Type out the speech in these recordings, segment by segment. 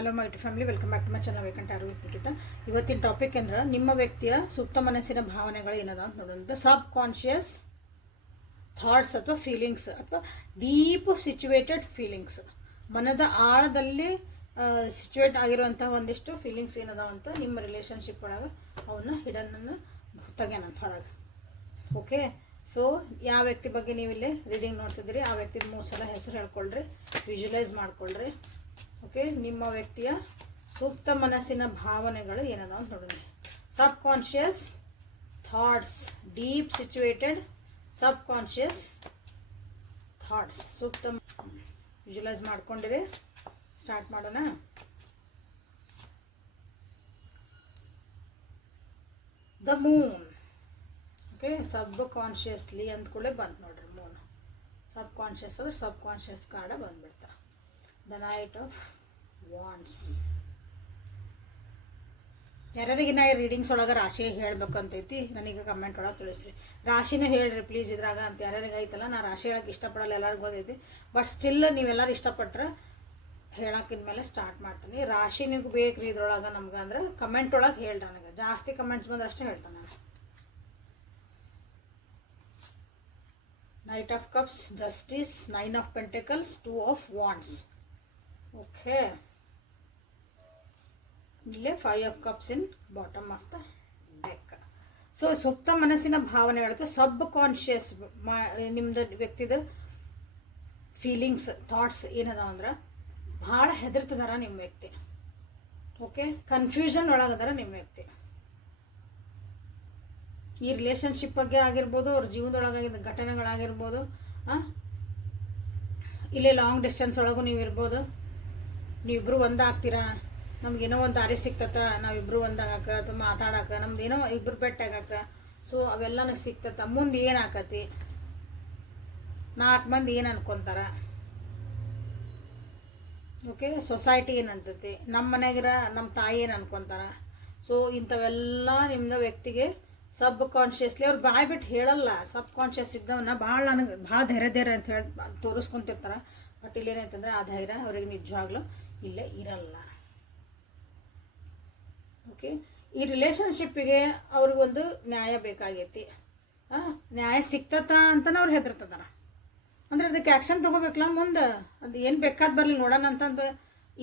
Hello my family, welcome back to my channel ವೇಕಂಟ್ ಆರು ನಿಖಿತಾ. ಇವತ್ತಿನ ಟಾಪಿಕ್ ಅಂದ್ರೆ ನಿಮ್ಮ ವ್ಯಕ್ತಿಯ ಸುಪ್ತ ಮನಸ್ಸಿನ ಭಾವನೆಗಳು ಏನದ ಅಂತ ನೋಡೋದು. ಸಬ್ ಕಾನ್ಷಿಯಸ್ ಥಾಟ್ಸ್ ಅಥವಾ ಫೀಲಿಂಗ್ಸ್ ಅಥವಾ ಡೀಪ್ ಸಿಚುವೇಟೆಡ್ ಫೀಲಿಂಗ್ಸ್, ಮನದ ಆಳದಲ್ಲಿ ಸಿಚುವೇಟ್ ಆಗಿರುವಂತಹ ಒಂದಿಷ್ಟು ಫೀಲಿಂಗ್ಸ್ ಏನದಾವ ಅಂತ ನಿಮ್ಮ ರಿಲೇಷನ್ಶಿಪ್ ಒಳಗೆ ಅವನ್ನ ಹಿಡನ್ನು ತೆಗ್ಯಾನಂತ ಹೊರಗೆ. ಓಕೆ, ಸೊ ಯಾವ ವ್ಯಕ್ತಿ ಬಗ್ಗೆ ನೀವು ಇಲ್ಲಿ ರೀಡಿಂಗ್ ನೋಡ್ತಿದ್ದೀರಿ ಆ ವ್ಯಕ್ತಿದ 3 ಸಲ ಹೆಸರು ಹೇಳ್ಕೊಳ್ರಿ, ವಿಜುವಲೈಸ್ ಮಾಡ್ಕೊಳ್ರಿ. ಓಕೆ, ನಿಮ್ಮ ವ್ಯಕ್ತಿಯ ಸೂಕ್ತ ಮನಸ್ಸಿನ ಭಾವನೆಗಳು ಏನದ ಅಂತ ನೋಡೋಣ. Sub conscious thoughts, deep situated sub conscious thoughts. ಸೂಕ್ತ ವಿಜುವಲೈಸ್ ಮಾಡ್ಕೊಂಡಿರಿ. ಸ್ಟಾರ್ಟ್ ಮಾಡೋಣ. The moon. Okay, sub consciously ಅಂದ್ಕೊಳ್ಳೆ ಬಂತು ನೋಡ್ರಿ ಮೂನ್. ಸಬ್ ಕಾನ್ಷಿಯಸ್ ಅಂದ್ರೆ ಸಬ್ ಕಾನ್ಷಿಯಸ್ ಕಾರ್ಡ ಬಂದ್ಬಿಡ್ತಾ. The knight of wands. ಯಾರ್ಯಾರಿಗೆ ನಾ ರೀಡಿಂಗ್ಸ್ ಒಳಗೆ ರಾಶಿ ಹೇಳ್ಬೇಕಂತೈತಿ ನನಗೆ ಕಮೆಂಟ್ ಒಳಗೆ ತಿಳಿಸ್ರಿ. ರಾಶಿನೂ ಹೇಳ್ರಿ ಪ್ಲೀಸ್ ಇದ್ರಾಗ ಅಂತ ಯಾರ್ಯಾರಿಗೆ ಐತಲ್ಲ. ನಾ ರಾಶಿ ಹೇಳಕ್ಕೆ ಇಷ್ಟಪಡಲ್ಲ, ಎಲ್ಲರಿಗೂ ಗೊತ್ತೈತಿ. ಬಟ್ ಸ್ಟಿಲ್ ನೀವೆಲ್ಲರೂ ಇಷ್ಟಪಟ್ರೆ ಹೇಳಕ್ಕಿನ ಮೇಲೆ ಸ್ಟಾರ್ಟ್ ಮಾಡ್ತೀನಿ. ರಾಶಿ ನಿಮ್ಗೆ ಬೇಕ್ರಿ ಇದ್ರೊಳಗೆ ನಮ್ಗೆ ಅಂದ್ರೆ ಕಮೆಂಟ್ ಒಳಗೆ ಹೇಳ್ರಿ. ನನಗೆ ಜಾಸ್ತಿ ಕಮೆಂಟ್ಸ್ ಬಂದ್ರೆ ಅಷ್ಟೇ ಹೇಳ್ತಾನೆ ನಾನು. Knight of cups, justice, 9 of pentacles, 2 of wands. Okay, ಇಲ್ಲೇ 5 of cups in bottom of the deck. So ಸುಪ್ತ ಮನಸ್ಸಿನ ಭಾವನೆ ಹೇಳುತ್ತೆ. ಸಬ್ ಕಾನ್ಷಿಯಸ್ ನಿಮ್ದು ವ್ಯಕ್ತಿದ ಫೀಲಿಂಗ್ಸ್ ಥಾಟ್ಸ್ ಏನದಾವ ಅಂದ್ರೆ ಭಾಳ ಹೆದರ್ತದಾರ ನಿಮ್ಮ ವ್ಯಕ್ತಿ. ಓಕೆ, ಕನ್ಫ್ಯೂಷನ್ ಒಳಗದಾರ ನಿಮ್ಮ ವ್ಯಕ್ತಿ. ಈ ರಿಲೇಷನ್ಶಿಪ್ ಬಗ್ಗೆ ಆಗಿರ್ಬೋದು, ಅವ್ರ ಜೀವನದೊಳಗಾಗಿದ್ದ ಘಟನೆಗಳಾಗಿರ್ಬೋದು, ಇಲ್ಲೇ ಲಾಂಗ್ ಡಿಸ್ಟೆನ್ಸ್ ಒಳಗೂ ನೀವು ಇರ್ಬೋದು. ನೀವಿಬ್ಬರು ಒಂದಾಗ್ತೀರಾ, ನಮ್ಗೇನೋ ಒಂದು ದಾರಿ ಸಿಗ್ತತ, ನಾವಿಬ್ಬರು ಒಂದಾಗಕ್ಕೆ ಅಥವಾ ಮಾತಾಡಕ್ಕೆ, ನಮ್ದು ಏನೋ ಇಬ್ಬರು ಬೆಟ್ಟಾಗಕ್ಕೆ. ಸೊ ಅವೆಲ್ಲನೂ ಸಿಗ್ತತ. ಮುಂದೆ ಏನು ಆಕತಿ, 4 ಮಂದಿ ಏನು ಅನ್ಕೊತಾರ. ಓಕೆ, ಸೊಸೈಟಿ ಏನು ಅಂತೈತಿ, ನಮ್ಮ ಮನೆಗಿರ ನಮ್ಮ ತಾಯಿ ಏನು ಅನ್ಕೊತಾರ. ಸೊ ಇಂಥವೆಲ್ಲ ನಿಮ್ಮ ವ್ಯಕ್ತಿಗೆ ಸಬ್ ಕಾನ್ಷಿಯಸ್ಲಿ ಅವ್ರು ಬಾಯ್ ಬಿಟ್ಟು ಹೇಳಲ್ಲ. ಸಬ್ ಕಾನ್ಷಿಯಸ್ ಇದ್ದವನ್ನ ನನಗೆ ಭಾಳ ಧೈರ್ಯ ಅಂತ ಹೇಳಿ ತೋರಿಸ್ಕೊತಿರ್ತಾರೆ. ಬಟ್ ಇಲ್ಲೇನೈತಂದ್ರೆ ಆ ಧೈರ್ಯ ಅವ್ರಿಗೆ ನಿಜವಾಗ್ಲೂ ಇಲ್ಲೇ ಇರಲ್ಲ. ಓಕೆ, ಈ ರಿಲೇಷನ್ಶಿಪ್ಪಿಗೆ ಅವ್ರಿಗೊಂದು ನ್ಯಾಯ ಬೇಕಾಗೈತಿ. ನ್ಯಾಯ ಸಿಕ್ತತ ಅಂತಲೇ ಅವ್ರು ಹೆದರ್ತದಾರ. ಅಂದ್ರೆ ಅದಕ್ಕೆ ಆ್ಯಕ್ಷನ್ ತೊಗೋಬೇಕಲ್ಲ ಮುಂದೆ. ಅದು ಏನು ಬೇಕಾದ್ ಬರಲಿ ನೋಡೋಣ ಅಂತಂದು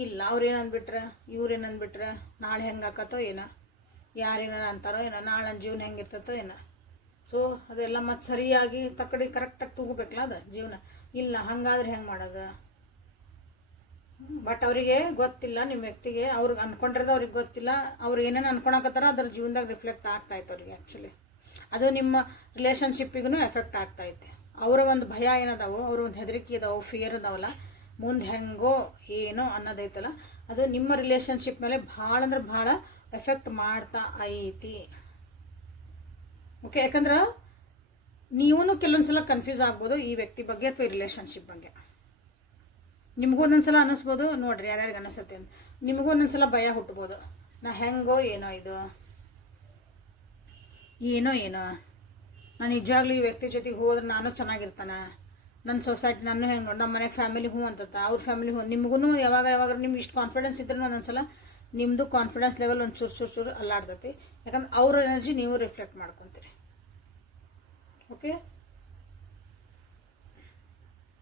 ಇಲ್ಲ. ಅವ್ರು ಏನು ಅಂದ್ಬಿಟ್ರೆ, ಇವ್ರು ಏನು ಅಂದ್ಬಿಟ್ರೆ, ನಾಳೆ ಹೆಂಗೆ ಆಕತ್ತೋ ಏನೋ, ಯಾರೇನ ಅಂತಾರೋ ಏನೋ, ನಾಳೆ ನನ್ನ ಜೀವನ ಹೆಂಗಿರ್ತತೋ ಏನೋ. ಸೊ ಅದೆಲ್ಲ ಮತ್ತು ಸರಿಯಾಗಿ ತಕ್ಕಡಿ ಕರೆಕ್ಟಾಗಿ ತಗೋಬೇಕಲ್ಲ ಅದು ಜೀವನ. ಇಲ್ಲ ಹಂಗಾದ್ರೆ ಹೆಂಗೆ ಮಾಡೋದು. ಬಟ್ ಅವರಿಗೆ ಗೊತ್ತಿಲ್ಲ ನಿಮ್ಮ ವ್ಯಕ್ತಿಗೆ. ಅವ್ರಿಗೆ ಅನ್ಕೊಂಡಿರೋದು ಅವ್ರಿಗೆ ಗೊತ್ತಿಲ್ಲ. ಅವ್ರು ಏನೇನು ಅನ್ಕೊಳಕತ್ತಾರ ಅದ್ರ ಜೀವನದಾಗ ರಿಫ್ಲೆಕ್ಟ್ ಆಗ್ತಾಯಿತ್ತು ಅವ್ರಿಗೆ. ಆ್ಯಕ್ಚುಲಿ ಅದು ನಿಮ್ಮ ರಿಲೇಷನ್ಶಿಪ್ಪಿಗೂ ಎಫೆಕ್ಟ್ ಆಗ್ತಾಯಿತ್ತು. ಅವರ ಒಂದು ಭಯ ಏನದಾವು, ಅವ್ರ ಒಂದು ಹೆದರಿಕೆ ಇದಾವೆ, ಫಿಯರ್ ಅದಾವಲ್ಲ, ಮುಂದೆ ಹೆಂಗೋ ಏನೋ ಅನ್ನೋದೈತಲ್ಲ, ಅದು ನಿಮ್ಮ ರಿಲೇಷನ್ಶಿಪ್ ಮೇಲೆ ಭಾಳ ಅಂದ್ರೆ ಭಾಳ ಎಫೆಕ್ಟ್ ಮಾಡ್ತಾ ಐತಿ. ಓಕೆ, ಯಾಕಂದ್ರೆ ನೀವೂ ಕೆಲವೊಂದ್ಸಲ ಕನ್ಫ್ಯೂಸ್ ಆಗ್ಬೋದು ಈ ವ್ಯಕ್ತಿ ಬಗ್ಗೆ ಅಥವಾ ಈ ರಿಲೇಷನ್ಶಿಪ್ ಬಗ್ಗೆ. ನಿಮಗೂ ಒಂದೊಂದ್ಸಲ ಅನ್ನಿಸ್ಬೋದು, ನೋಡ್ರಿ ಯಾರ್ಯಾರಿಗೆ ಅನ್ನಿಸುತ್ತೆ ಅಂತ. ನಿಮಗೂ ಒಂದೊಂದ್ಸಲ ಭಯ ಹುಟ್ಬೋದು, ನಾ ಹೆಂಗೋ ಏನೋ ಇದು ಏನೋ ನಾನು ನಿಜವಾಗ್ಲೂ ಈ ವ್ಯಕ್ತಿ ಜೊತೆಗೆ ಹೋದ್ರೆ ನಾನು ಚೆನ್ನಾಗಿರ್ತಾನೆ, ನನ್ನ ಸೊಸೈಟಿ ನಾನು ಹೆಂಗೆ ನೋಡಿ, ನಮ್ಮ ಮನೆ ಫ್ಯಾಮಿಲಿ ಹ್ಞೂ ಅಂತತ, ಅವ್ರ ಫ್ಯಾಮಿಲಿ ಹ್ಞೂ. ನಿಮಗೂ ಯಾವಾಗ ನಿಮ್ಗೆ ಇಷ್ಟು ಕಾನ್ಫಿಡೆನ್ಸ್ ಇದ್ರೂ ಒಂದೊಂದ್ಸಲ ನಿಮ್ಮದು ಕಾನ್ಫಿಡೆನ್ಸ್ ಲೆವೆಲ್ ಒಂದು ಚೂರು ಅಲ್ಲಾಡ್ತೈತಿ. ಯಾಕಂದ್ರೆ ಅವ್ರ ಎನರ್ಜಿ ನೀವು ರಿಫ್ಲೆಕ್ಟ್ ಮಾಡ್ಕೊತೀರಿ. ಓಕೆ,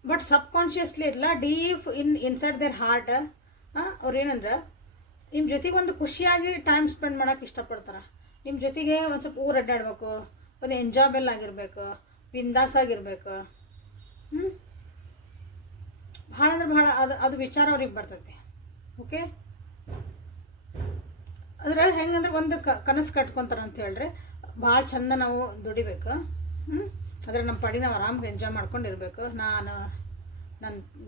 ಬಟ್ ಸಬ್ ಕಾನ್ಷಿಯಸ್ಲಿ ಇಲ್ಲ, ಡೀಪ್ ಇನ್ಸೈಡ್ ದೇರ್ ಹಾರ್ಟ್ ಅವ್ರು ಏನಂದ್ರೆ ನಿಮ್ಮ ಜೊತೆಗೆ ಒಂದು ಖುಷಿಯಾಗಿ ಟೈಮ್ ಸ್ಪೆಂಡ್ ಮಾಡೋಕೆ ಇಷ್ಟಪಡ್ತಾರೆ. ನಿಮ್ಮ ಜೊತೆಗೆ ಒಂದು ಸ್ವಲ್ಪ ಊರು ಅಡ್ಡಾಡ್ಬೇಕು, ಒಂದು ಎಂಜಾಯಬಲ್ ಆಗಿರ್ಬೇಕು, ಬಿಂದಾಸ್ ಆಗಿರ್ಬೇಕು. ಭಾಳ ಅಂದ್ರೆ ಭಾಳ ಅದು ವಿಚಾರ ಅವ್ರಿಗೆ ಬರ್ತೈತಿ. ಓಕೆ, ಅಂದ್ರೆ ಹೆಂಗಂದ್ರೆ ಒಂದು ಕನಸು ಕಟ್ಕೊತಾರೆ ಅಂತ ಹೇಳ್ರಿ. ಭಾಳ ಚಂದ ನಾವು ದುಡಿಬೇಕು. ಆದರೆ ನಮ್ಮ ಪಡಿ ನಾವು ಆರಾಮಾಗಿ ಎಂಜಾಯ್ ಮಾಡ್ಕೊಂಡಿರ್ಬೇಕು.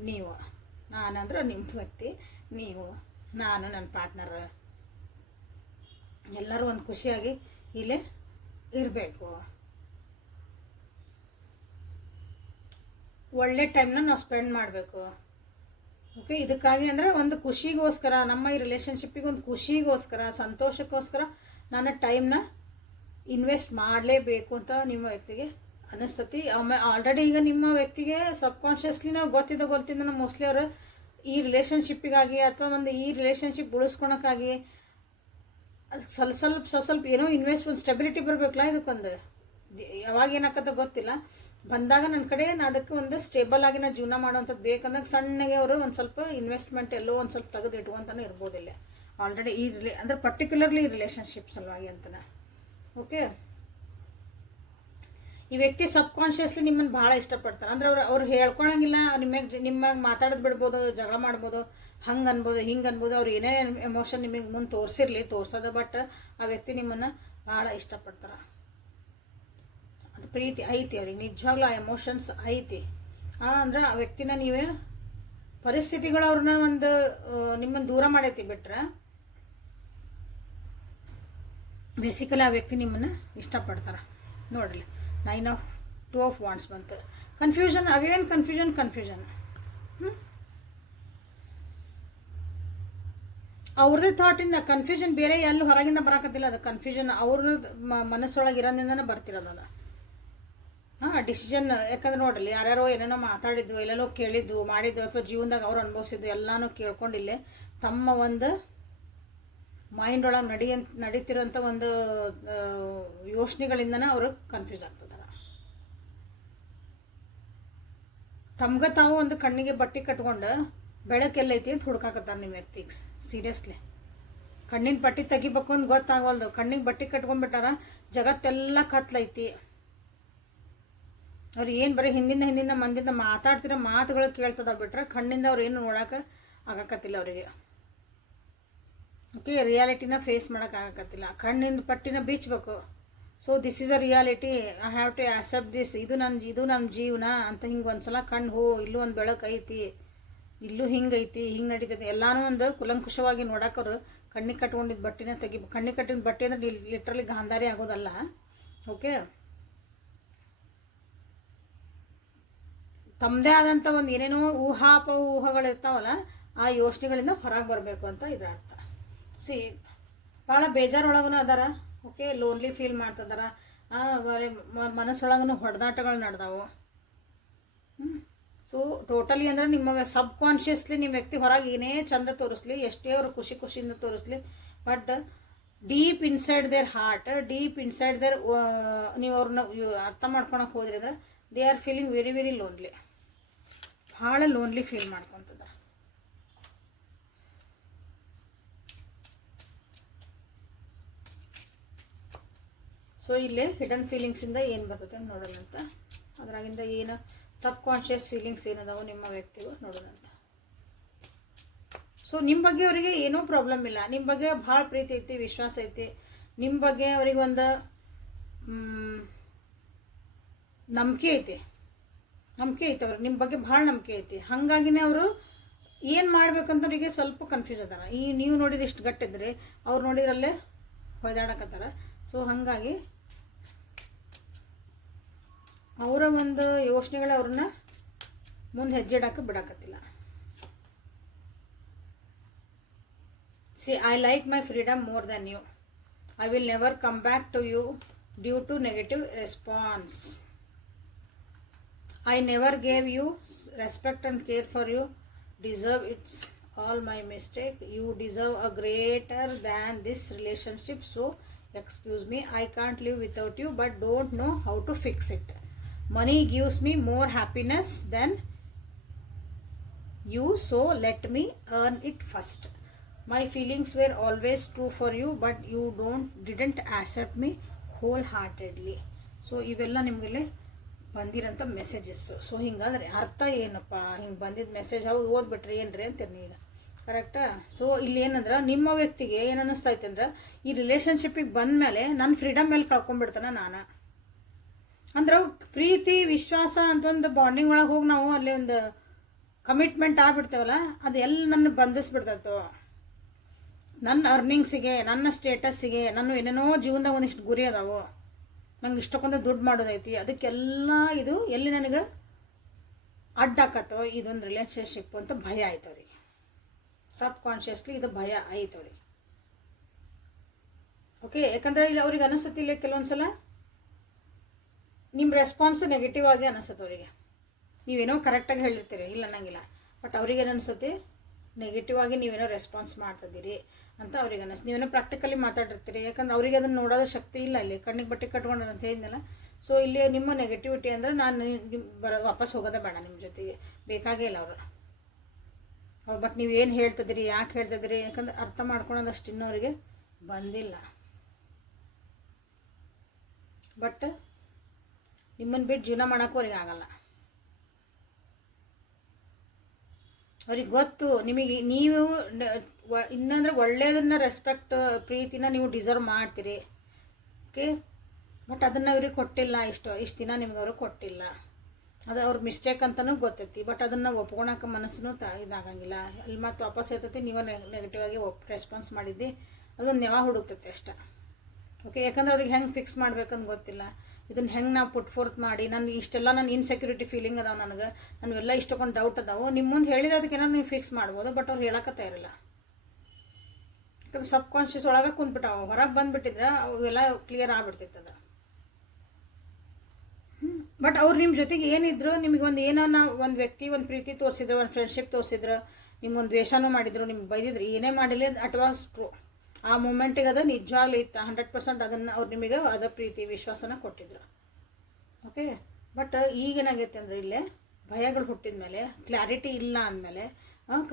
ನೀವು ನಾನಂದ್ರೆ ನಿಮ್ಮ ವ್ಯಕ್ತಿ, ನೀವು ನಾನು ನನ್ನ ಪಾರ್ಟ್ನರ್ ಎಲ್ಲರೂ ಒಂದು ಖುಷಿಯಾಗಿ ಇಲ್ಲೇ ಇರಬೇಕು. ಒಳ್ಳೆ ಟೈಮ್ನ ನಾವು ಸ್ಪೆಂಡ್ ಮಾಡಬೇಕು. ಓಕೆ, ಇದಕ್ಕಾಗಿ ಅಂದರೆ ಒಂದು ಖುಷಿಗೋಸ್ಕರ, ನಮ್ಮ ಈ ರಿಲೇಷನ್ಶಿಪ್ಪಿಗೆ ಒಂದು ಖುಷಿಗೋಸ್ಕರ, ಸಂತೋಷಕ್ಕೋಸ್ಕರ ನಾನು ಟೈಮ್ನ ಇನ್ವೆಸ್ಟ್ ಮಾಡಲೇಬೇಕು ಅಂತ ನಿಮ್ಮ ವ್ಯಕ್ತಿಗೆ ಅನ್ನಿಸ್ತತಿ. ಆಮೇಲೆ ಆಲ್ರೆಡಿ ಈಗ ನಿಮ್ಮ ವ್ಯಕ್ತಿಗೆ ಸಬ್ ಕಾನ್ಷಿಯಸ್ಲಿ ನಾವು ಗೊತ್ತಿದ್ದ ಮೋಸ್ಟ್ಲಿ ಅವರು ಈ ರಿಲೇಷನ್ಶಿಪ್ಪಿಗಾಗಿ ಅಥವಾ ಒಂದು ಈ ರಿಲೇಷನ್ಶಿಪ್ ಉಳಿಸ್ಕೊಳಕ್ಕಾಗಿ ಸ್ವಲ್ಪ ಏನೋ ಇನ್ವೆಸ್ಟ್ಮೆಂಟ್ ಸ್ಟೆಬಿಲಿಟಿ ಬರಬೇಕಲ್ಲ ಇದಕ್ಕೊಂದು. ಯಾವಾಗ ಏನಾಕತ್ತ ಗೊತ್ತಿಲ್ಲ, ಬಂದಾಗ ನನ್ನ ಕಡೆ ಅದಕ್ಕೆ ಒಂದು ಸ್ಟೇಬಲ್ ಆಗಿ ನಾ ಜೀವನ ಮಾಡೋವಂಥದ್ದು ಬೇಕಂದಾಗ ಸಣ್ಣಗೆ ಅವರು ಒಂದು ಸ್ವಲ್ಪ ಇನ್ವೆಸ್ಟ್ಮೆಂಟ್ ಎಲ್ಲೋ ಒಂದು ಸ್ವಲ್ಪ ತೆಗೆದು ಇಟ್ಕೊಂತಾನೆ ಇರ್ಬೋದಿಲ್ಲ ಆಲ್ರೆಡಿ ಅಂದರೆ ಪರ್ಟಿಕ್ಯುಲರ್ಲಿ ರಿಲೇಷನ್ಶಿಪ್ ಸಲುವಾಗಿ ಅಂತನ. ಓಕೆ, ಈ ವ್ಯಕ್ತಿ ಸಬ್ ಕಾನ್ಷಿಯಸ್ಲಿ ನಿಮ್ಮನ್ನು ಭಾಳ ಇಷ್ಟಪಡ್ತಾರೆ. ಅಂದ್ರೆ ಅವ್ರು ಹೇಳ್ಕೊಳಂಗಿಲ್ಲ, ನಿಮಗೆ ಮಾತಾಡೋದು ಬಿಡ್ಬೋದು, ಜಗಳ ಮಾಡ್ಬೋದು, ಹಂಗೆ ಅನ್ಬೋದು, ಹಿಂಗೆ ಅನ್ಬೋದು. ಅವ್ರು ಏನೇ ಎಮೋಷನ್ ನಿಮಗೆ ಮುಂದೆ ತೋರಿಸೋದು, ಬಟ್ ಆ ವ್ಯಕ್ತಿ ನಿಮ್ಮನ್ನು ಭಾಳ ಇಷ್ಟಪಡ್ತಾರೆ. ಅದು ಪ್ರೀತಿ ಐತಿ ಅವ್ರಿಗೆ, ನಿಜವಾಗ್ಲೂ ಆ ಎಮೋಷನ್ಸ್ ಐತಿ. ಅಂದ್ರೆ ಆ ವ್ಯಕ್ತಿನ ನೀವೇ ಪರಿಸ್ಥಿತಿಗಳು ಅವ್ರನ್ನ ಒಂದು ನಿಮ್ಮನ್ನು ದೂರ ಮಾಡೈತಿ ಬಿಟ್ರೆ ಬೇಸಿಕಲಿ ಆ ವ್ಯಕ್ತಿ ನಿಮ್ಮನ್ನು ಇಷ್ಟಪಡ್ತಾರೆ. ನೋಡ್ರಿ 2 of Wands ಬಂತು. Confusion again, confusion. ಅವ್ರದ್ದೇ ಥಾಟಿಂದ ಕನ್ಫ್ಯೂಷನ್, ಬೇರೆ ಎಲ್ಲೂ ಹೊರಗಿಂದ ಬರಾಕತ್ತಿಲ್ಲ. ಅದು ಕನ್ಫ್ಯೂಷನ್ ಅವ್ರ ಮನಸ್ಸೊಳಗೆ ಇರೋದ್ರಿಂದನೇ ಬರ್ತಿರೋದು ಅದು. ಡಿಸಿಷನ್. ಯಾಕಂದ್ರೆ ನೋಡ್ರಿ, ಯಾರ್ಯಾರೋ ಏನೇನೋ ಮಾತಾಡಿದ್ವು, ಎಲ್ಲೆಲ್ಲೋ ಕೇಳಿದ್ವು, ಮಾಡಿದ್ವು, ಅಥವಾ ಜೀವನದಾಗ ಅವ್ರು ಅನುಭವಿಸಿದ್ವು ಎಲ್ಲನೂ ಕೇಳ್ಕೊಂಡಿಲ್ಲೇ ತಮ್ಮ ಒಂದು ಮೈಂಡ್ ಒಳಗೆ ನಡೀತಿರೋಂಥ ಒಂದು ಯೋಚನೆಗಳಿಂದನೇ ಅವರು ಕನ್ಫ್ಯೂಸ್ ಆಗ್ತದಾರ. ತಮ್ಗೆ ತಾವು ಒಂದು ಕಣ್ಣಿಗೆ ಬಟ್ಟೆ ಕಟ್ಕೊಂಡು ಬೆಳಕೆಲ್ಲೈತಿ ಅಂತ ಹುಡ್ಕಾಕತ್ತಾರ ನಿಮ್ಮ ವ್ಯಕ್ತಿಗೆ. ಸೀರಿಯಸ್ಲಿ ಕಣ್ಣಿನ ಪಟ್ಟಿ ತೆಗಿಬೇಕು ಅಂತ ಗೊತ್ತಾಗವಲ್ದು, ಕಣ್ಣಿಗೆ ಬಟ್ಟೆ ಕಟ್ಕೊಂಡ್ಬಿಟ್ಟಾರ, ಜಗತ್ತೆಲ್ಲ ಕತ್ಲೈತಿ. ಅವ್ರು ಏನು ಬರೀ ಹಿಂದಿಂದ ಮಂದಿಯಿಂದ ಮಾತಾಡ್ತಿರೋ ಮಾತುಗಳು ಕೇಳ್ತದ ಬಿಟ್ರೆ ಕಣ್ಣಿಂದ ಅವ್ರು ಏನು ನೋಡೋಕೆ ಆಗಕತ್ತಿಲ್ಲ ಅವರಿಗೆ. ಓಕೆ, ರಿಯಾಲಿಟಿನ ಫೇಸ್ ಮಾಡೋಕ್ಕಾಗತ್ತಿಲ್ಲ, ಕಣ್ಣಿಂದ ಪಟ್ಟಿನ ಬೀಚ್ಬೇಕು. So this is a reality, I have to accept this. ಇದು ನನ್ನ ಜೀವನ ಅಂತ ಹಿಂಗೆ ಒಂದ್ಸಲ ಕಣ್ಣು ಇಲ್ಲೂ ಒಂದು ಬೆಳಕು ಐತಿ, ಇಲ್ಲೂ ಹಿಂಗೈತಿ, ಹಿಂಗೆ ನಡೀತೈತಿ ಎಲ್ಲಾನು ಒಂದು ಕುಲಂಕುಷವಾಗಿ ನೋಡೋಕವ್ರು ಕಣ್ಣಿಗೆ ಕಟ್ಕೊಂಡಿದ್ದು ಬಟ್ಟೆನ ತೆಗಿಬೇಕು. ಕಣ್ಣಿಗೆ ಕಟ್ಟಿದ ಬಟ್ಟೆ ಅಂದ್ರೆ ಲಿಟ್ರಲಿ ಗಾಂಧಾರಿ ಆಗೋದಲ್ಲ. ಓಕೆ, ತಮ್ಮದೇ ಆದಂಥ ಒಂದು ಏನೇನೋ ಊಹಾಗಳಿರ್ತಾವಲ್ಲ, ಆ ಯೋಚನೆಗಳಿಂದ ಹೊರಗೆ ಬರಬೇಕು ಅಂತ ಇದರ ಅರ್ಥ. ಭಾಳ ಬೇಜಾರೊಳಗೂ ಅದಾರ. ಓಕೆ, ಲೋನ್ಲಿ ಫೀಲ್ ಮಾಡ್ತಿದಾರ, ಮನಸ್ಸೊಳಗೂ ಹೊಡೆದಾಟಗಳು ನಡೆದಾವು. ಸೊ ಟೋಟಲಿ ಅಂದರೆ ನಿಮ್ಮ ಸಬ್ ಕಾನ್ಷಿಯಸ್ಲಿ ನಿಮ್ಮ ವ್ಯಕ್ತಿ ಹೊರಗೆ ಏನೇ ಚಂದ ತೋರಿಸ್ಲಿ, ಎಷ್ಟೇ ಅವರು ಖುಷಿಯಿಂದ ತೋರಿಸ್ಲಿ, but deep inside their heart, deep inside there ನೀವು ಅವ್ರನ್ನ ಅರ್ಥ ಮಾಡ್ಕೊಳಕ್ಕೆ ಹೋದ್ರಿ ಅಂದ್ರೆ they are feeling very very lonely. ಭಾಳ ಲೋನ್ಲಿ ಫೀಲ್ ಮಾಡ್ಕೊತದ. ಸೊ ಇಲ್ಲೇ ಹಿಡನ್ ಫೀಲಿಂಗ್ಸಿಂದ ಏನು ಬರ್ತದೆ ಅಂತ ನೋಡೋಣ ಅಂತ. ಅದ್ರಾಗಿಂದ ಏನು ಸಬ್ ಕಾನ್ಷಿಯಸ್ ಫೀಲಿಂಗ್ಸ್ ಏನದಾವು ನಿಮ್ಮ ವ್ಯಕ್ತಿಗೂ ನೋಡೋಣ ಅಂತ. ಸೊ ನಿಮ್ಮ ಬಗ್ಗೆ ಅವರಿಗೆ ಏನೂ ಪ್ರಾಬ್ಲಮ್ ಇಲ್ಲ, ನಿಮ್ಮ ಬಗ್ಗೆ ಭಾಳ ಪ್ರೀತಿ ಐತಿ, ವಿಶ್ವಾಸ ಐತಿ, ನಿಮ್ಮ ಬಗ್ಗೆ ಅವ್ರಿಗೆ ಒಂದು ನಂಬಿಕೆ ಐತಿ ಅವ್ರಿಗೆ, ನಿಮ್ಮ ಬಗ್ಗೆ ಭಾಳ ನಂಬಿಕೆ ಐತಿ. ಹಾಗಾಗಿನೇ ಅವರು ಏನು ಮಾಡ್ಬೇಕಂತ ಅವರಿಗೆ ಸ್ವಲ್ಪ ಕನ್ಫ್ಯೂಸ್ ಅದಾರ. ನೀವು ನೋಡಿದ್ರೆ ಇಷ್ಟು ಗಟ್ಟಿದ್ರೆ ಅವ್ರು ನೋಡಿದ್ರಲ್ಲೇ ಹೊಯ್ದಾಡಕತ್ತಾರ. ಸೊ ಹಾಗಾಗಿ ಅವರ ಒಂದು ಯೋಚನೆಗಳು ಅವ್ರನ್ನ ಮುಂದೆ ಹೆಜ್ಜೆ ಇಡಕ್ಕೆ ಬಿಡಕತ್ತಿಲ್ಲ. I like my freedom more than you. I will never come back to you due to negative response. I never gave you respect and care for you. Deserve it's all my mistake. You deserve a greater than this relationship. So excuse me, I can't live without you, but don't know how to fix it. Money gives me more happiness than you, so let me earn it first. My feelings were always true for you, but you didn't accept me wholeheartedly. So ಇವೆಲ್ಲ ನಿಮಗೆಲ್ಲ ಬಂದಿರೋಂಥ messages. So ಹಿಂಗಾದ್ರೆ ಅರ್ಥ ಏನಪ್ಪ, ಹಿಂಗೆ ಬಂದಿದ್ದ message ಹೌದು ಓದ್ಬಿಟ್ರಿ ಏನ್ರಿ ಅಂತೀರಿ ಈಗ, ಕರೆಕ್ಟಾ? ಸೊ ಇಲ್ಲಿ ಏನಂದ್ರೆ ನಿಮ್ಮ ವ್ಯಕ್ತಿಗೆ ಏನು ಅನ್ನಿಸ್ತೈತೆ ಅಂದ್ರೆ ಈ ರಿಲೇಷನ್ಶಿಪ್ಪಿಗೆ ಬಂದ ಮೇಲೆ ನನ್ನ ಫ್ರೀಡಮ್ ಮೇಲೆ ಕಳ್ಕೊಂಡ್ಬಿಡ್ತಾನೆ ನಾನು. ಅಂದ್ರೆ ಪ್ರೀತಿ ವಿಶ್ವಾಸ ಅಂತ ಒಂದು ಬಾಂಡಿಂಗ್ ಒಳಗೆ ಹೋಗಿ ನಾವು ಅಲ್ಲಿ ಒಂದು ಕಮಿಟ್ಮೆಂಟ್ ಆಗ್ಬಿಡ್ತೇವಲ್ಲ, ಅದು ಎಲ್ಲ ನನ್ನ ಬಂಧಿಸ್ಬಿಡ್ತೈತೋ. ನನ್ನ ಅರ್ನಿಂಗ್ಸಿಗೆ, ನನ್ನ ಸ್ಟೇಟಸ್ಸಿಗೆ, ನನ್ನ ಏನೇನೋ ಜೀವನದಾಗ ಒಂದಿಷ್ಟು ಗುರಿ ಅದಾವು, ನಂಗೆ ಇಷ್ಟಕ್ಕೊಂದು ದುಡ್ಡು ಮಾಡೋದೈತಿ, ಅದಕ್ಕೆಲ್ಲ ಇದು ಎಲ್ಲಿ ನನಗೆ ಅಡ್ಡಾಕತ್ತೋ ಇದೊಂದು ರಿಲೇಷನ್ಶಿಪ್ ಅಂತ ಭಯ ಆಯ್ತು ಅವ್ರಿಗೆ. ಸಬ್ ಕಾನ್ಷಿಯಸ್ಲಿ ಇದು ಭಯ ಆಯ್ತು ಅವ್ರಿಗೆ. ಓಕೆ, ಯಾಕಂದ್ರೆ ಇಲ್ಲಿ ಅವ್ರಿಗೆ ಅನಿಸುತ್ತೆ, ಇಲ್ಲಿ ಕೆಲವೊಂದು ಸಲ ನಿಮ್ಮ ರೆಸ್ಪಾನ್ಸ್ ನೆಗೆಟಿವ್ ಆಗಿ ಅನಿಸುತ್ತೆ ಅವರಿಗೆ. ನೀವೇನೋ ಕರೆಕ್ಟಾಗಿ ಹೇಳಿರ್ತೀರಿ, ಇಲ್ಲ ಅನ್ನಂಗಿಲ್ಲ, ಬಟ್ ಅವ್ರಿಗೆ ಏನು ಅನಿಸುತ್ತೆ, ನೆಗೆಟಿವ್ ಆಗಿ ನೀವೇನೋ ರೆಸ್ಪಾನ್ಸ್ ಮಾಡ್ತಿದ್ದೀರಿ ಅಂತ ಅವ್ರಿಗೆ ಅನ್ನಿಸ್. ನೀವೇನೋ ಪ್ರಾಕ್ಟಿಕಲಿ ಮಾತಾಡಿರ್ತೀರಿ, ಯಾಕಂದ್ರೆ ಅವ್ರಿಗೆ ಅದನ್ನು ನೋಡೋದು ಶಕ್ತಿ ಇಲ್ಲ, ಇಲ್ಲಿ ಕಣ್ಣಿಗೆ ಬಟ್ಟೆ ಕಟ್ಕೊಂಡ್ರೆ ಅಂತ ಹೇಳಿದ್ನಲ್ಲ. ಸೊ ಇಲ್ಲಿ ನಿಮ್ಮ ನೆಗೆಟಿವಿಟಿ ಅಂದರೆ ನಾನು ವಾಪಸ್ ಹೋಗೋದೇ ಬೇಡ ನಿಮ್ಮ ಜೊತೆಗೆ, ಬೇಕಾಗೇ ಇಲ್ಲ ಅವರು. ಬಟ್ ನೀವು ಏನು ಹೇಳ್ತಿದ್ದೀರಿ, ಯಾಕೆ ಹೇಳ್ತಿದ್ದೀರಿ, ಯಾಕಂದ್ರೆ ಅರ್ಥ ಮಾಡ್ಕೊಳೋದಷ್ಟು ಇನ್ನೂ ಅವರಿಗೆ ಬಂದಿಲ್ಲ. ಬಟ್ ನಿಮ್ಮನ್ನು ಬಿಟ್ಟು ಜೀವನ ಮಾಡೋಕ್ಕೂ ಅವ್ರಿಗೆ ಆಗಲ್ಲ. ಅವ್ರಿಗೆ ಗೊತ್ತು ನಿಮಗೆ ನೀವು ಇನ್ನಂದ್ರೆ ಒಳ್ಳೆಯದನ್ನು ರೆಸ್ಪೆಕ್ಟ್ ಪ್ರೀತಿನ ನೀವು ಡಿಸರ್ವ್ ಮಾಡ್ತೀರಿ. ಓಕೆ, ಬಟ್ ಅದನ್ನು ಅವ್ರಿಗೆ ಕೊಟ್ಟಿಲ್ಲ. ಇಷ್ಟು ದಿನ ನಿಮ್ಗೆ ಅವರು ಕೊಟ್ಟಿಲ್ಲ. ಅದು ಅವ್ರ ಮಿಸ್ಟೇಕ್ ಅಂತಲೂ ಗೊತ್ತೈತಿ. ಬಟ್ ಅದನ್ನು ಒಪ್ಕೊಳಕ್ಕೆ ಮನಸ್ಸು ಇದಾಗಂಗಿಲ್ಲ. ಅಲ್ಲಿ ಮತ್ತೆ ವಾಪಸ್ ಇರ್ತೈತಿ, ನೀವು ನೆಗೆಟಿವ್ ಆಗಿ ರೆಸ್ಪಾನ್ಸ್ ಮಾಡಿದ್ದು ಅದೊಂದು ನೆವ ಹುಡುಕ್ತೈತೆ ಅಷ್ಟೆ. ಓಕೆ, ಯಾಕಂದ್ರೆ ಅವ್ರಿಗೆ ಹೆಂಗೆ ಫಿಕ್ಸ್ ಮಾಡ್ಬೇಕಂತ ಗೊತ್ತಿಲ್ಲ. ಇದನ್ನು ಹೆಂಗೆ ನಾವು ಪುಟ್ ಫೋರ್ತ್ ಮಾಡಿ ನಾನು ಇಷ್ಟೆಲ್ಲ ನನ್ನ ಇನ್ಸೆಕ್ಯೂರಿಟಿ ಫೀಲಿಂಗ್ ಅದಾವೆ, ನನಗೆ ಎಲ್ಲ ಇಷ್ಟೊಂದು ಡೌಟ್ ಅದಾವೆ, ನಿಮ್ಮ ಮುಂದೆ ಹೇಳಿದ ಅದಕ್ಕೇನೋ ನೀವು ಫಿಕ್ಸ್ ಮಾಡ್ಬೋದು. ಬಟ್ ಅವ್ರು ಹೇಳಕ್ಕೆ ತಯಾರಿಲ್ಲ. ಯಾಕಂದ್ರೆ ಸಬ್ ಕಾನ್ಷಿಯಸ್ ಒಳಗೆ ಕುಂತ್ಬಿಟ್ಟಾವೆ. ಹೊರಗೆ ಬಂದುಬಿಟ್ಟಿದ್ರೆ ಅವೆಲ್ಲ ಕ್ಲಿಯರ್ ಆಗ್ಬಿಡ್ತೈತೆ ಅದು. ಬಟ್ ಅವ್ರು ನಿಮ್ಮ ಜೊತೆಗೆ ಏನಿದ್ರು, ನಿಮಗೊಂದು ಏನೋ ಒಂದು ವ್ಯಕ್ತಿ ಒಂದು ಪ್ರೀತಿ ತೋರಿಸಿದ್ರು, ಒಂದು ಫ್ರೆಂಡ್ಶಿಪ್ ತೋರಿಸಿದ್ರು, ನಿಮ್ಗೊಂದು ದ್ವೇಷನೂ ಮಾಡಿದ್ರು, ನಿಮ್ಗೆ ಬೈದಿದ್ರು, ಏನೇ ಮಾಡಿಲ್ಲ ಅಟ್ ವಾಸ್ ಟ್ರೂ. ಆ ಮೂಮೆಂಟಿಗೆ ಅದು ನಿಜವಾಗ್ಲೂ ಇತ್ತು. 100% ಅದನ್ನು ಅವ್ರು ನಿಮಗೆ ಅದ ಪ್ರೀತಿ ವಿಶ್ವಾಸನ ಕೊಟ್ಟಿದ್ರು. ಓಕೆ, ಬಟ್ ಈಗೇನಾಗೈತೆ ಅಂದರೆ ಇಲ್ಲೇ ಭಯಗಳು ಹುಟ್ಟಿದ ಮೇಲೆ, ಕ್ಲಾರಿಟಿ ಇಲ್ಲ ಅಂದಮೇಲೆ,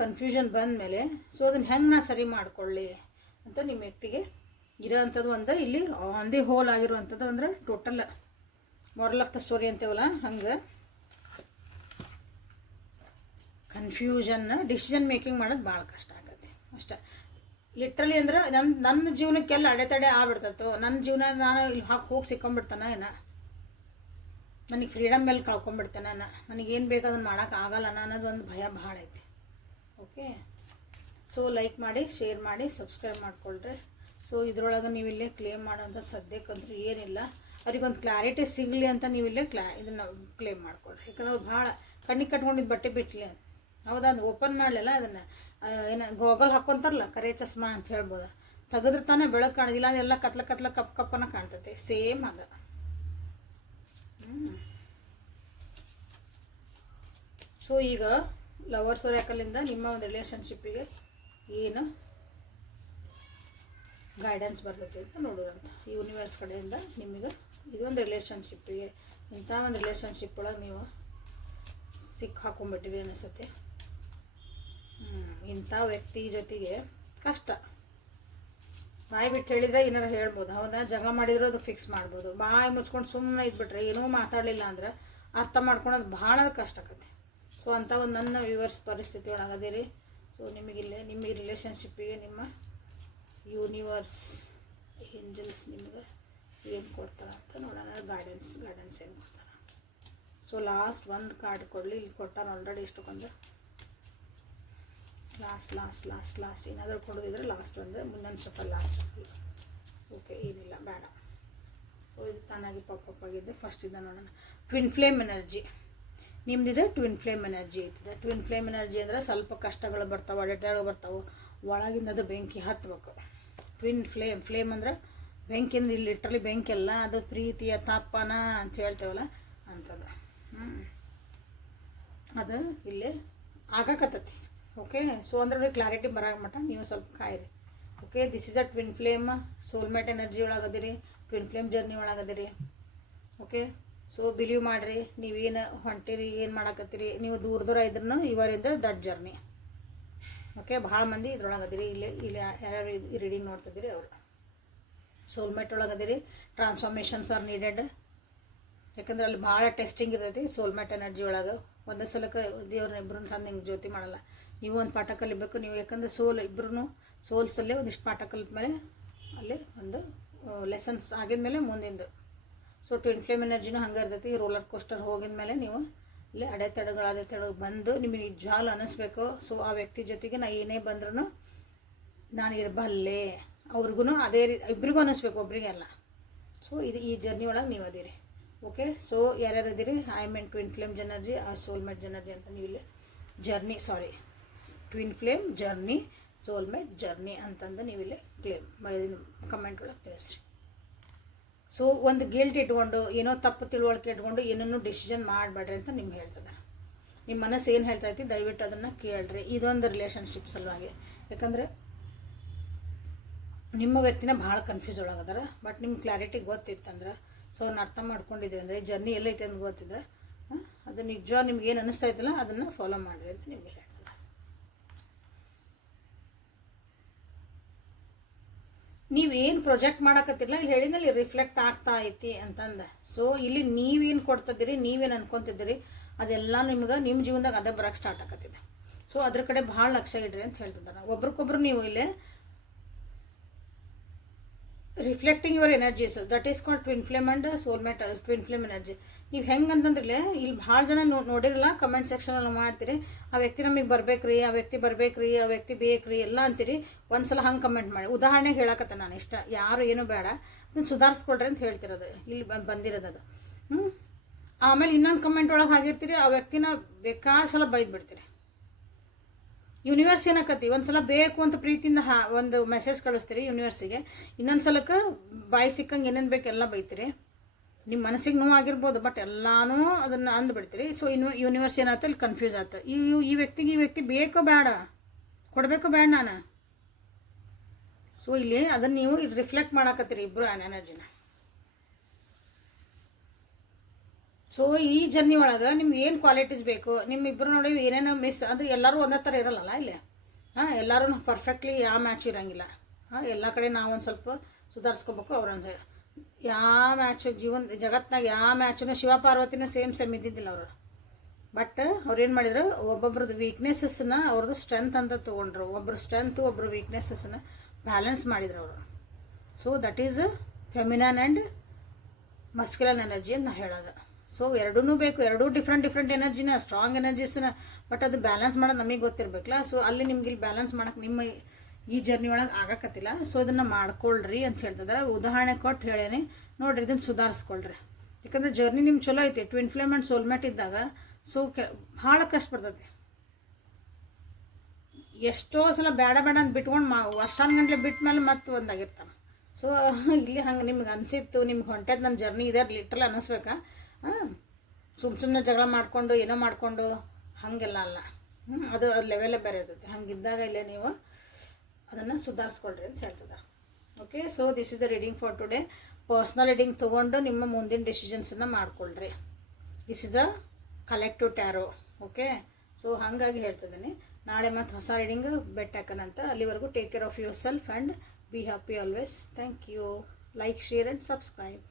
ಕನ್ಫ್ಯೂಷನ್ ಬಂದಮೇಲೆ, ಸೊ ಅದನ್ನು ಹೆಂಗೆ ನಾ ಸರಿ ಮಾಡ್ಕೊಳ್ಳಿ ಅಂತ ನಿಮ್ಮ ವ್ಯಕ್ತಿಗೆ ಇರೋವಂಥದ್ದು ಒಂದು ಇಲ್ಲಿ ಆನ್ ದಿ ಹೋಲ್ ಆಗಿರುವಂಥದ್ದು ಅಂದರೆ total moral of the story ಅಂತೇವಲ್ಲ ಹಂಗೆ ಕನ್ಫ್ಯೂಷನ್ನ ಡಿಸಿಷನ್ ಮೇಕಿಂಗ್ ಮಾಡೋದು ಭಾಳ ಕಷ್ಟ ಆಗತ್ತೆ ಅಷ್ಟೇ. ಲಿಟ್ರಲಿ ಅಂದ್ರೆ ನನ್ನ ಜೀವನಕ್ಕೆಲ್ಲ ಅಡೆತಡೆ ಆಗ್ಬಿಡ್ತೈತೋ, ನನ್ನ ಜೀವನ ನಾನು ಇಲ್ಲಿ ಹೋಗಿ ಸಿಕ್ಕೊಂಡ್ಬಿಡ್ತಾನೆ ಏನ, ನನಗೆ ಫ್ರೀಡಮ್ ಮೇಲೆ ಕಳ್ಕೊಂಡ್ಬಿಡ್ತೇನೆ, ನನಗೇನು ಬೇಕು ಅದನ್ನು ಮಾಡೋಕೆ ಆಗಲ್ಲ ಅನ್ನೋದು ಒಂದು ಭಯ ಭಾಳ ಐತಿ. ಓಕೆ, ಸೊ ಲೈಕ್ ಮಾಡಿ, ಶೇರ್ ಮಾಡಿ, ಸಬ್ಸ್ಕ್ರೈಬ್ ಮಾಡಿಕೊಳ್ರಿ. ಸೊ ಇದ್ರೊಳಗೆ ನೀವಿಲ್ಲೇ ಕ್ಲೇಮ್ ಮಾಡೋಂಥ ಸದ್ಯಕ್ಕಂದ್ರೆ ಏನಿಲ್ಲ. ಅವ್ರಿಗೊಂದು ಕ್ಲಾರಿಟಿ ಸಿಗಲಿ ಅಂತ ನೀವಿಲ್ಲೇ ಇದನ್ನು ಕ್ಲೇಮ್ ಮಾಡ್ಕೊಳ್ರಿ. ಯಾಕಂದ್ರೆ ಅವ್ರು ಭಾಳ ಕಣ್ಣಿಗೆ ಕಟ್ಕೊಂಡಿದ್ದು ಬಟ್ಟೆ ಬಿಟ್ಟಲಿ ಹೌದಾ, ಅದು ಓಪನ್ ಮಾಡಲಿಲ್ಲ. ಅದನ್ನು ಏನು ಗೋಗಲ್ ಹಾಕ್ಕೊಂತಾರಲ್ಲ ಕರೆ ಚಸ್ಮಾ ಅಂತ ಹೇಳ್ಬೋದು, ತೆಗೆದ್ರೆ ತಾನೇ ಬೆಳಕು ಕಾಣೋದಿಲ್ಲ, ಅದೆಲ್ಲ ಕತ್ಲ ಕಪ್ಪನ ಕಾಣ್ತೈತೆ. ಸೇಮ್ ಅದ. ಸೊ ಈಗ ಲವರ್ಸ್ ಒರಾಕಲಿಂದ ನಿಮ್ಮ ಒಂದು ರಿಲೇಷನ್ಶಿಪ್ಪಿಗೆ ಏನು ಗೈಡೆನ್ಸ್ ಬರ್ತೈತಿ ಅಂತ ನೋಡೋದಂತ ಯೂನಿವರ್ಸ್ ಕಡೆಯಿಂದ ನಿಮಗೆ ಇದೊಂದು ರಿಲೇಷನ್ಶಿಪ್ಪಿಗೆ, ಇಂಥ ಒಂದು ರಿಲೇಷನ್ಶಿಪ್ ಒಳಗೆ ನೀವು ಹಾಕೊಂಡ್ಬಿಟ್ಟಿವಿ ಅನಿಸುತ್ತೆ. ಇಂಥ ವ್ಯಕ್ತಿ ಜೊತೆಗೆ ಕಷ್ಟ. ಬಾಯಿ ಬಿಟ್ಟು ಹೇಳಿದರೆ ಏನಾರು ಹೇಳ್ಬೋದು, ಹೌದಾ, ಜಗಳ ಮಾಡಿದ್ರು ಅದು ಫಿಕ್ಸ್ ಮಾಡ್ಬೋದು. ಬಾಯಿ ಮುಚ್ಕೊಂಡು ಸುಮ್ಮನೆ ಇದ್ಬಿಟ್ರೆ ಏನೂ ಮಾತಾಡಲಿಲ್ಲ ಅಂದ್ರೆ ಅರ್ಥ ಮಾಡ್ಕೊಳೋದು ಭಾಳ ಕಷ್ಟ ಆಕತ್ತೆ. ಸೊ ಅಂಥ ಒಂದು ನನ್ನ ವ್ಯೂವರ್ಸ್ ಪರಿಸ್ಥಿತಿ ಒಳಗದಿರಿ. ಸೊ ನಿಮಗಿಲ್ಲೇ ನಿಮಗೆ ರಿಲೇಷನ್ಶಿಪ್ಪಿಗೆ ನಿಮ್ಮ ಯೂನಿವರ್ಸ್ ಏಂಜಲ್ಸ್ ನಿಮಗೆ ಏನು ಕೊಡ್ತಾರೆ ಅಂತ ನೋಡೋಣ. ಗಾರ್ಡೆನ್ಸ್ ಏನು ಕೊಡ್ತಾರೆ. ಸೊ ಲಾಸ್ಟ್ ಒಂದು ಕಾರ್ಡ್ ಕೊಡಲಿ. ಇಲ್ಲಿ ಕೊಟ್ಟಾರ ಆಲ್ರೆಡಿ ಇಷ್ಟಕ್ಕೊಂದು. ಲಾಸ್ಟ್ ಏನಾದರೂ ಕೊಡೋದಿದ್ರೆ ಲಾಸ್ಟ್ ಒಂದು ಮುಂದೊಂದು ಶಫಲ್ ಲಾಸ್ಟ್. ಓಕೆ, ಏನಿಲ್ಲ ಬೇಡ. ಸೊ ಇದು ತಾನಾಗಿ ಪಾಪಪ್ ಆಗಿದೆ. ಫಸ್ಟ್ ಇದೆ ನೋಡೋಣ. ಟ್ವಿನ್ ಫ್ಲೇಮ್ ಎನರ್ಜಿ ನಿಮ್ದಿದೆ. ಟ್ವಿನ್ ಫ್ಲೇಮ್ ಎನರ್ಜಿ ಐತಿದೆ. ಟ್ವಿನ್ ಫ್ಲೇಮ್ ಎನರ್ಜಿ ಅಂದರೆ ಸ್ವಲ್ಪ ಕಷ್ಟಗಳು ಬರ್ತಾವೆ, ಅಡೆತಡೆಗಳು ಬರ್ತಾವೆ, ಒಳಗಿಂದ ಅದು ಬೆಂಕಿ ಹತ್ತಬೇಕು. ಟ್ವಿನ್ ಫ್ಲೇಮ್ ಅಂದ್ರೆ ಬೆಂಕಿ ಅಂದ್ರೆ ಇಲ್ಲಿ ಲಿಟ್ರಲಿ ಬೆಂಕಿ ಅಲ್ಲ, ಅದು ಪ್ರೀತಿಯ ತಾಪನ ಅಂತ ಹೇಳ್ತೇವಲ್ಲ ಅಂಥದ್ದು. ಅದು ಇಲ್ಲಿ ಆಗಕತ್ತತಿ. ಓಕೆ, ಸೊ ಅಂದ್ರೆ ಕ್ಲಾರಿಟಿ ಬರಾಗ ಮಟ್ಟ ನೀವು ಸ್ವಲ್ಪ ಕಾಯಿರಿ. Okay, this is a twin flame soulmate energy ಒಳಗದಿರಿ, ಟ್ವಿನ್ ಫ್ಲೇಮ್ ಜರ್ನಿ ಒಳಗದಿರಿ. ಓಕೆ, ಸೊ ಬಿಲೀವ್ ಮಾಡಿರಿ, ನೀವೇನು ಹೊಂಟಿರಿ, ಏನು ಮಾಡಕತ್ತೀರಿ, ನೀವು ದೂರ ಇದ್ರೂ ಇವರಿಂದ ದೊಡ್ಡ ಜರ್ನಿ. ಓಕೆ, ಭಾಳ ಮಂದಿ ಇದ್ರೊಳಗದಿರಿ. ಇಲ್ಲಿ ಯಾರ್ಯಾರು ರೀಡಿಂಗ್ ನೋಡ್ತಿದ್ದೀರಿ ಅವರು ಸೋಲ್ಮೇಟ್ ಒಳಗದಿರಿ. Transformations are needed. ಯಾಕಂದ್ರೆ ಅಲ್ಲಿ ಭಾಳ ಟೆಸ್ಟಿಂಗ್ ಇರ್ತೈತಿ ಸೋಲ್ಮೇಟ್ ಎನರ್ಜಿ ಒಳಗೆ. ಒಂದೇ ಸಲಕ್ಕೆ ದೇವ್ರನ್ನ ಇಬ್ಬರನ್ನ ತಂದು ಹಿಂಗೆ ಜ್ಯೋತಿ ಮಾಡಲ್ಲ. ನೀವು ಒಂದು ಪಾಠ ಕಲಿಬೇಕು. ನೀವು ಯಾಕಂದರೆ ಇಬ್ಬರೂ ಸೋಲ್ಸಲ್ಲೇ ಒಂದಿಷ್ಟು ಪಾಠ ಕಲಿತ ಮೇಲೆ ಅಲ್ಲಿ ಒಂದು ಲೆಸನ್ಸ್ ಆಗಿದ್ಮೇಲೆ ಮುಂದಿಂದು. ಸೊ ಟ್ವಿನ್ ಫ್ಲೇಮ್ ಎನರ್ಜಿನೂ ಹಂಗೆ ಇರ್ತೈತಿ. ರೋಲರ್ ಕೋಸ್ಟರ್ ಹೋಗಿದ ಮೇಲೆ ನೀವು ಇಲ್ಲಿ ಅಡೆತಡೆಗಳು ಬಂದು ನಿಮಗೆ ನಿಜವಾಗ್ಲೂ ಅನ್ನಿಸ್ಬೇಕು. ಸೊ ಆ ವ್ಯಕ್ತಿ ಜೊತೆಗೆ ನಾ ಏನೇ ಬಂದ್ರೂ ನಾನು ಇರಬಲ್ಲೆ, ಅವ್ರಿಗೂ ಅದೇ ಇಬ್ರಿಗೂ ಅನ್ನಿಸ್ಬೇಕು, ಒಬ್ರಿಗೆಲ್ಲ. ಸೊ ಇದು ಈ ಜರ್ನಿ ಒಳಗೆ ನೀವು ಅದೀರಿ. ಓಕೆ, ಸೊ ಯಾರ್ಯಾರು ಇದೀರಿ, I mean twin flame energy ಆ ಸೋಲ್ಮೇಟ್ ಎನರ್ಜಿ ಅಂತ ನೀವು ಇಲ್ಲಿ twin flame journey soulmate journey ಅಂತಂದು ನೀವು ಇಲ್ಲಿ ಕಮೆಂಟ್ ಒಳಗೆ ತಿಳಿಸ್ರಿ. ಸೊ ಒಂದು ಗಿಲ್ಟ್ ಇಟ್ಕೊಂಡು ಏನೋ ತಪ್ಪು ತಿಳುವಳಿಕೆ ಇಟ್ಕೊಂಡು ಏನನ್ನೂ ಡಿಸಿಷನ್ ಮಾಡಬೇಡ್ರಿ ಅಂತ ನಿಮ್ಗೆ ಹೇಳ್ತದೆ. ನಿಮ್ಮ ಮನಸ್ಸು ಏನು ಹೇಳ್ತೈತಿ ದಯವಿಟ್ಟು ಅದನ್ನು ಕೇಳ್ರಿ. ಇದೊಂದು ರಿಲೇಷನ್ಶಿಪ್ ಸಲುವಾಗಿ. ಯಾಕಂದರೆ ನಿಮ್ಮ ವ್ಯಕ್ತಿನ ಭಾಳ ಕನ್ಫ್ಯೂಸ್ ಒಳಗದಾರ. ಬಟ್ ನಿಮ್ಗೆ ಕ್ಲಾರಿಟಿ ಗೊತ್ತಿತ್ತಂದ್ರೆ, ಸೊ ಅವ್ರನ್ನ ಅರ್ಥ ಮಾಡ್ಕೊಂಡಿದ್ದೀವಿ ಅಂದರೆ ಈ ಜರ್ನಿ ಎಲ್ಲೈತೆ ಅಂತ ಗೊತ್ತಿದ್ರೆ ಅದು ನಿಜ ನಿಮ್ಗೆ ಏನು ಅನ್ನಿಸ್ತಾ ಇದ್ದಲ್ಲ ಅದನ್ನು ಫಾಲೋ ಮಾಡಿರಿ ಅಂತ ನಿಮಗೆ ಹೇಳ್ತಾರೆ. ನೀವೇನು ಪ್ರೊಜೆಕ್ಟ್ ಮಾಡಕತ್ತಿರಲ್ಲ, ಇಲ್ಲಿ ಹೇಳಿದಲ್ಲಿ ರಿಫ್ಲೆಕ್ಟ್ ಆಗ್ತಾ ಐತಿ ಅಂತಂದು. ಸೊ ಇಲ್ಲಿ ನೀವೇನು ಕೊಡ್ತಿದ್ದೀರಿ, ನೀವೇನು ಅನ್ಕೊತಿದ್ದೀರಿ, ಅದೆಲ್ಲ ನಿಮ್ಗೆ ನಿಮ್ಮ ಜೀವನದಾಗ ಅದೇ ಬರೋಕ್ಕೆ ಸ್ಟಾರ್ಟ್ ಆಗತ್ತಿದೆ. ಸೊ ಅದ್ರ ಕಡೆ ಭಾಳ ಲಕ್ಷ್ಯ ಇಡ್ರಿ ಅಂತ ಹೇಳ್ತಿದ್ದಾರೆ. ಒಬ್ರಿಗೊಬ್ರು ನೀವು ಇಲ್ಲೇ reflecting your energies, that is called twin flame and soulmate, twin flame energy. ನೀವು ಹೆಂಗೆ ಅಂತಂದ್ರೆ ಇಲ್ಲಿ ಭಾಳ ಜನ ನೋಡಿರಲ್ಲ, ಕಮೆಂಟ್ ಸೆಕ್ಷನಲ್ಲಿ ಮಾಡ್ತೀರಿ, ಆ ವ್ಯಕ್ತಿ ನಮಗೆ ಬರ್ಬೇಕ್ರಿ, ಆ ವ್ಯಕ್ತಿ ಬರ್ಬೇಕ್ರಿ, ಆ ವ್ಯಕ್ತಿ ಬೇಕ್ರಿ ಎಲ್ಲ ಅಂತೀರಿ. ಒಂದ್ಸಲ ಹಂಗೆ ಕಮೆಂಟ್ ಮಾಡಿ. ಉದಾಹರಣೆಗೆ ಹೇಳಕತ್ತೆ ನಾನು ಇಷ್ಟ, ಯಾರು ಏನು ಬೇಡ, ಅದನ್ನು ಸುಧಾರಿಸ್ಕೊಡ್ರಿ ಅಂತ ಹೇಳ್ತಿರೋದು ಇಲ್ಲಿ ಬಂದಿರೋದು ಅದು. ಆಮೇಲೆ ಇನ್ನೊಂದು ಕಮೆಂಟ್ ಒಳಗೆ ಹಾಗಿರ್ತೀರಿ, ಆ ವ್ಯಕ್ತಿನ ಬೇಕಾದ ಸಲ ಬೈದು ಬಿಡ್ತೀರಿ. ಯೂನಿವರ್ಸ್ ಏನಕತ್ತಿ, ಒಂದು ಸಲ ಬೇಕು ಅಂತ ಪ್ರೀತಿಯಿಂದ ಒಂದು ಮೆಸೇಜ್ ಕಳಿಸ್ತೀರಿ ಯೂನಿವರ್ಸಿಗೆ, ಇನ್ನೊಂದು ಸಲಕ್ಕೆ ಬಾಯಿ ಸಿಕ್ಕಂಗೆ ಏನೇನು ಬೇಕು ಎಲ್ಲ ಬೈತೀರಿ. ನಿಮ್ಮ ಮನಸ್ಸಿಗೆ ನೋವು ಆಗಿರ್ಬೋದು, ಬಟ್ ಎಲ್ಲನೂ ಅದನ್ನು ಅಂದ್ಬಿಡ್ತೀರಿ. ಸೊ ಯೂನಿವರ್ಸ್ ಏನಾಯ್ತು ಇಲ್ಲಿ ಕನ್ಫ್ಯೂಸ್ ಆಯ್ತು. ಈ ವ್ಯಕ್ತಿ ಬೇಕೋ ಬೇಡ, ಕೊಡಬೇಕೋ ಬೇಡ ನಾನು. ಸೊ ಇಲ್ಲಿ ಅದನ್ನು ನೀವು ರಿಫ್ಲೆಕ್ಟ್ ಮಾಡಕತ್ತೀರಿ ಇಬ್ಬರು ಎನರ್ಜಿನ. ಸೊ ಈ ಜರ್ನಿ ಒಳಗೆ ನಿಮ್ಗೆ ಏನು ಕ್ವಾಲಿಟೀಸ್ ಬೇಕು, ನಿಮ್ಮಿಬ್ಬರು ನೋಡಿ ಏನೇನೋ ಮಿಸ್ ಅಂದರೆ ಎಲ್ಲರೂ ಒಂದೇ ಥರ ಇರಲ್ಲ ಇಲ್ಲಿ. ಎಲ್ಲರೂ ಪರ್ಫೆಕ್ಟ್ಲಿ ಯಾವ ಮ್ಯಾಚ್ ಇರೋಂಗಿಲ್ಲ. ಎಲ್ಲ ಕಡೆ ನಾವೊಂದು ಸ್ವಲ್ಪ ಸುಧಾರಿಸ್ಕೋಬೇಕು. ಅವ್ರೊಂದು ಯಾವ ಮ್ಯಾಚ್ ಜಗತ್ನಾಗ ಯಾವ ಮ್ಯಾಚನ್ನು ಶಿವ ಪಾರ್ವತಿನೂ ಸೇಮ್ ಇದ್ದಿದ್ದಿಲ್ಲ ಅವರು. ಬಟ್ ಅವ್ರೇನು ಮಾಡಿದ್ರು, ಒಬ್ಬೊಬ್ರದ್ದು ವೀಕ್ನೆಸಸ್ನ ಅವ್ರದ್ದು ಸ್ಟ್ರೆಂತ್ ಅಂತ ತೊಗೊಂಡ್ರು. ಒಬ್ಬರು ಸ್ಟ್ರೆಂತು ಒಬ್ಬರು ವೀಕ್ನೆಸಸ್ನ ಬ್ಯಾಲೆನ್ಸ್ ಮಾಡಿದ್ರು ಅವರು. So that is feminine and masculine energy ಅಂತ ನಾ ಹೇಳೋದು. ಸೊ ಎರಡೂ ಬೇಕು, ಎರಡೂ ಡಿಫ್ರೆಂಟ್ ಎನರ್ಜಿನ, ಸ್ಟ್ರಾಂಗ್ ಎನರ್ಜೀಸ್ನ. ಬಟ್ ಅದು ಬ್ಯಾಲೆನ್ಸ್ ಮಾಡೋದು ನಮಗೆ ಗೊತ್ತಿರಬೇಕಲ್ಲ. ಸೊ ಅಲ್ಲಿ ನಿಮ್ಗೆ ಇಲ್ಲಿ ಬ್ಯಾಲೆನ್ಸ್ ಮಾಡೋಕೆ ನಿಮ್ಮ ಈ ಜರ್ನಿ ಒಳಗೆ ಆಗಕತ್ತಿಲ್ಲ. ಸೊ ಇದನ್ನು ಮಾಡ್ಕೊಳ್ರಿ ಅಂತ ಹೇಳ್ತಿದ್ದಾರೆ. ಉದಾಹರಣೆ ಕೊಟ್ಟು ಹೇಳೇನೆ ನೋಡಿರಿ, ಇದನ್ನು ಸುಧಾರಿಸ್ಕೊಳ್ರಿ. ಯಾಕಂದರೆ ಜರ್ನಿ ನಿಮ್ಗೆ ಚಲೋ ಐತಿ, ಟ್ವಿನ್ ಫ್ಲೇಮ್ ಆ್ಯಂಡ್ ಸೋಲ್ಮೇಟ್ ಇದ್ದಾಗ. ಸೊ ಭಾಳ ಕಷ್ಟ ಬರ್ತೈತಿ. ಎಷ್ಟೋ ಸಲ ಬೇಡ ಅಂತ ಬಿಟ್ಕೊಂಡು ವರ್ಷಾನ್ಗಂಟ್ಲೆ ಬಿಟ್ಟ ಮೇಲೆ ಮತ್ತೆ ಒಂದಾಗಿರ್ತಾನೆ. ಸೊ ಇಲ್ಲಿ ಹಂಗೆ ನಿಮ್ಗೆ ಅನಿಸಿತ್ತು, ನಿಮ್ಗೆ ಹೊಂಟದ ನನ್ನ ಜರ್ನಿ ಇದೆ ಲಿಟ್ರಲ್ ಅನ್ನಿಸ್ಬೇಕಾ? ಸುಮ್ಮನೆ ಜಗಳ ಮಾಡಿಕೊಂಡು ಏನೋ ಮಾಡಿಕೊಂಡು ಹಾಗೆಲ್ಲ ಅಲ್ಲ. ಅದು ಲೆವೆಲೇ ಬೇರೆ ಇರ್ತೈತಿ. ಹಂಗಿದ್ದಾಗ ಇಲ್ಲೇ ನೀವು ಅದನ್ನು ಸುಧಾರಿಸ್ಕೊಳ್ರಿ ಅಂತ ಹೇಳ್ತದೆ. Okay, so this is the reading for today. Personal reading ತೊಗೊಂಡು ನಿಮ್ಮ ಮುಂದಿನ ಡಿಸಿಷನ್ಸನ್ನು ಮಾಡ್ಕೊಳ್ರಿ. This is a collective tarot. Okay, so ಹಾಗಾಗಿ ಹೇಳ್ತಿದ್ದೀನಿ. ನಾಳೆ ಮತ್ತು ಹೊಸ ರೀಡಿಂಗ್ ಬೆಟ್ಟಾಕನಂತ. ಅಲ್ಲಿವರೆಗೂ take care of yourself and be happy always. Thank you. Like, share and subscribe.